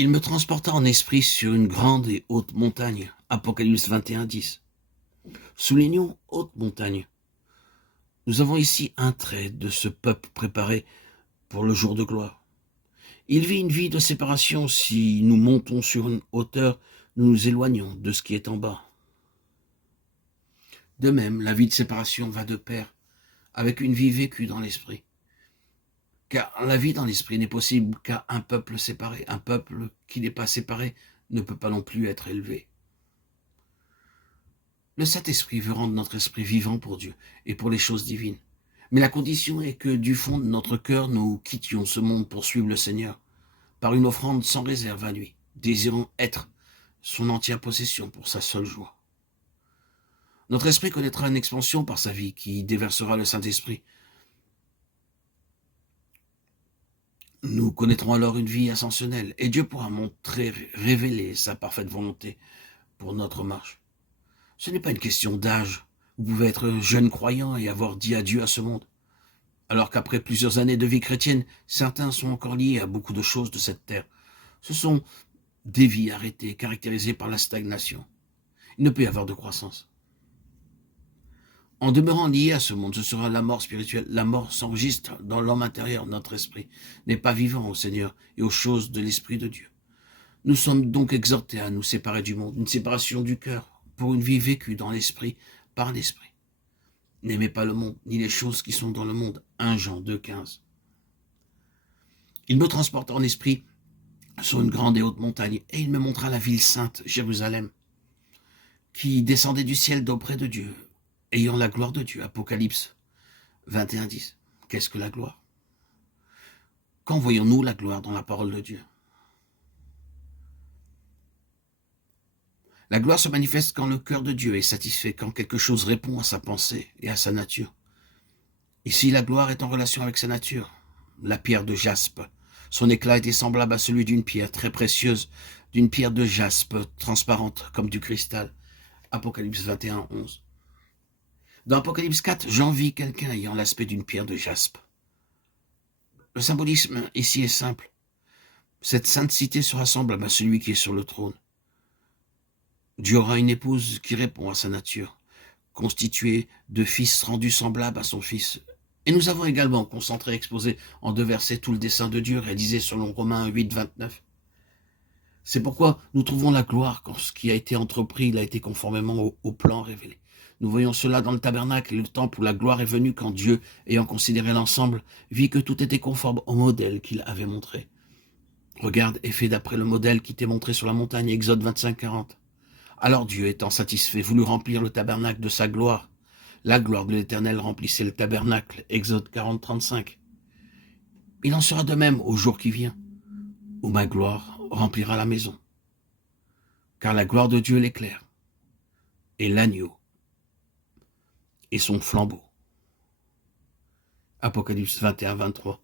Il me transporta en esprit sur une grande et haute montagne. Apocalypse 21:10. Soulignons haute montagne. Nous avons ici un trait de ce peuple préparé pour le jour de gloire. Il vit une vie de séparation. Si nous montons sur une hauteur, nous nous éloignons de ce qui est en bas. De même, la vie de séparation va de pair avec une vie vécue dans l'esprit. Car la vie dans l'esprit n'est possible qu'à un peuple séparé. Un peuple qui n'est pas séparé ne peut pas non plus être élevé. Le Saint-Esprit veut rendre notre esprit vivant pour Dieu et pour les choses divines. Mais la condition est que du fond de notre cœur, nous quittions ce monde pour suivre le Seigneur, par une offrande sans réserve à lui, désirant être son entière possession pour sa seule joie. Notre esprit connaîtra une expansion par sa vie qui déversera le Saint-Esprit. Nous connaîtrons alors une vie ascensionnelle et Dieu pourra montrer, révéler sa parfaite volonté pour notre marche. Ce n'est pas une question d'âge. Vous pouvez être jeune croyant et avoir dit adieu à ce monde. Alors qu'après plusieurs années de vie chrétienne, certains sont encore liés à beaucoup de choses de cette terre. Ce sont des vies arrêtées, caractérisées par la stagnation. Il ne peut y avoir de croissance. En demeurant lié à ce monde, ce sera la mort spirituelle. La mort s'enregistre dans l'homme intérieur. Notre esprit n'est pas vivant au Seigneur et aux choses de l'Esprit de Dieu. Nous sommes donc exhortés à nous séparer du monde, une séparation du cœur, pour une vie vécue dans l'esprit, par l'esprit. N'aimez pas le monde, ni les choses qui sont dans le monde. 1 Jean 2,15. Il me transporta en esprit sur une grande et haute montagne, et il me montra la ville sainte, Jérusalem, qui descendait du ciel d'auprès de Dieu, ayant la gloire de Dieu. Apocalypse 21:10. Qu'est-ce que la gloire? Quand voyons-nous la gloire dans la parole de Dieu? La gloire se manifeste quand le cœur de Dieu est satisfait, quand quelque chose répond à sa pensée et à sa nature. Ici, la gloire est en relation avec sa nature. La pierre de jaspe. Son éclat était semblable à celui d'une pierre très précieuse, d'une pierre de jaspe transparente comme du cristal. Apocalypse 21:11. Dans Apocalypse 4, Jean vit quelqu'un ayant l'aspect d'une pierre de jaspe. Le symbolisme ici est simple. Cette sainte cité sera semblable à celui qui est sur le trône. Dieu aura une épouse qui répond à sa nature, constituée de fils rendus semblables à son fils. Et nous avons également concentré et exposé en 2 versets tout le dessein de Dieu réalisé selon Romains 8:29. C'est pourquoi nous trouvons la gloire quand ce qui a été entrepris il a été conformément au plan révélé. Nous voyons cela dans le tabernacle et le temple où la gloire est venue quand Dieu, ayant considéré l'ensemble, vit que tout était conforme au modèle qu'il avait montré. Regarde est fait d'après le modèle qui t'est montré sur la montagne, Exode 25:40. Alors Dieu, étant satisfait, voulut remplir le tabernacle de sa gloire. La gloire de l'Éternel remplissait le tabernacle, Exode 40:35. Il en sera de même au jour qui vient, où ma gloire remplira la maison. Car la gloire de Dieu l'éclaire, et l'agneau et son flambeau. Apocalypse 21:23.